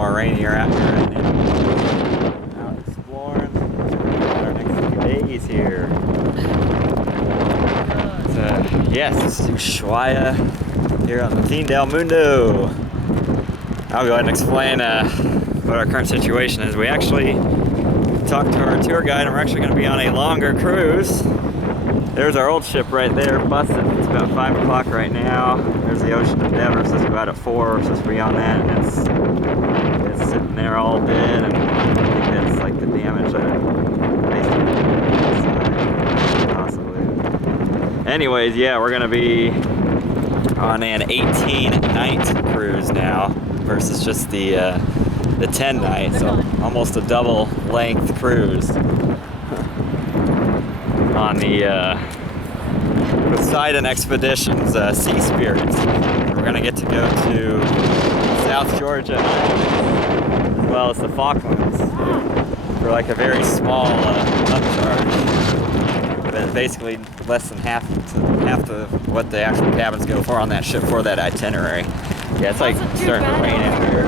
more rainier out here right now. Out exploring our next few days here. Yes, this is Ushuaia here on the Fin del Mundo. I'll go ahead and explain what our current situation is. We actually talked to our tour guide and we're actually going to be on a longer cruise. There's our old ship right there, busted. It's about 5 o'clock right now. There's the Ocean Endeavor, supposed to go out at 4. We're supposed to be on that, and it's sitting there all dead, and I think that's like the damage that it possibly. Anyways, yeah, we're gonna be on an 18-night cruise now versus just the 10-night, so almost a double length cruise on the Poseidon Expeditions Sea Spirits. We're gonna get to go to South Georgia as well as the Falklands for like a very small upcharge. But basically less than half to what the actual cabins go for on that ship for that itinerary. Yeah, it's like starting to rain out here.